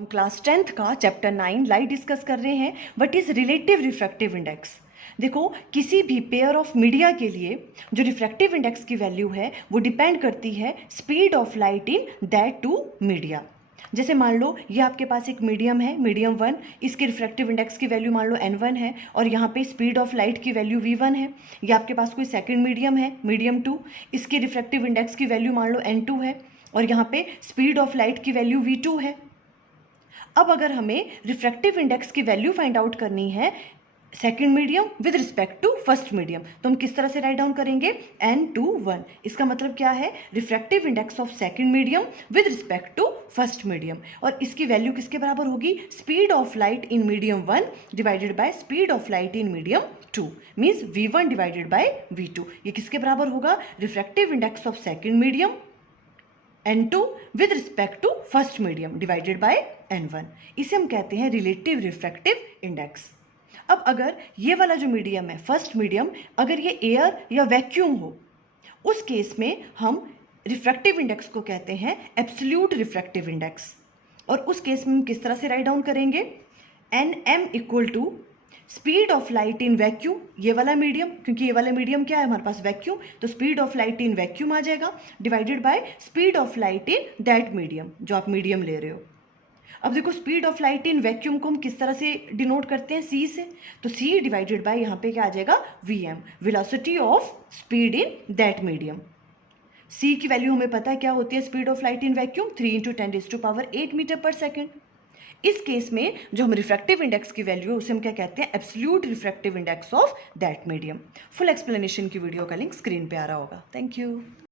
हम class 10th का chapter 9 light discuss कर रहे हैं। What is relative refractive index. देखो, किसी भी पेयर ऑफ मीडिया के लिए जो रिफ्रैक्टिव इंडेक्स की वैल्यू है वो डिपेंड करती है speed of light in that two media. जैसे मान लो ये आपके पास एक मीडियम है, मीडियम 1, इसके रिफ्रैक्टिव इंडेक्स की वैल्यू मान लो n1 है और यहाँ पे स्पीड ऑफ लाइट की वैल्यू v1 है। ये आपके पास कोई सेकंड मीडियम है, मीडियम 2, इसके रिफ्रैक्टिव इंडेक्स की वैल्यू मान लो n2 है और यहाँ पे स्पीड ऑफ लाइट की वैल्यू v2 है। अब अगर हमें रिफ्रैक्टिव इंडेक्स की वैल्यू फाइंड आउट करनी है second medium with respect to first medium, तो हम किस तरह से राइट डाउन करेंगे, n2 1। इसका मतलब क्या है, refractive index of second medium with respect to first medium, और इसकी वैल्यू किसके बराबर होगी, speed of light in medium 1 divided by speed of light in medium 2, means v1 divided by v2। ये किसके बराबर होगा, refractive index of second medium n2 with respect to first medium divided by n1। इसे हम कहते हैं relative refractive index. अब अगर ये वाला जो मीडियम है फर्स्ट मीडियम, अगर ये एयर या वैक्यूम हो, उस केस में हम रिफ्रैक्टिव इंडेक्स को कहते हैं एब्सोल्यूट रिफ्रैक्टिव इंडेक्स। और उस केस में हम किस तरह से राइट डाउन करेंगे, nm equal to speed of light in vacuum, ये वाला मीडियम, क्योंकि ये वाला मीडियम क्या है हमारे पास, वैक्यूम, तो speed of light in vacuum आ जाएगा, divided by speed of light in that medium जो आप मीडियम ले रहे हो। अब देखो, speed of light in vacuum को हम किस तरह से डिनोट करते हैं, c से, तो c डिवाइडेड बाय यहाँ पे क्या आ जाएगा, vm, velocity of speed in that medium. c की वैल्यू हमें पता है क्या होती है, speed of light in vacuum 3 × 10⁸ metre पर सेकेंड। इस केस में जो हम रिफ्रैक्टिव इंडेक्स की वैल्यू है उसे हम क्या कहते हैं, absolute refractive index of that medium. Full explanation की वीडियो का लिंक स्क्रीन पे आ रहा होगा। Thank you.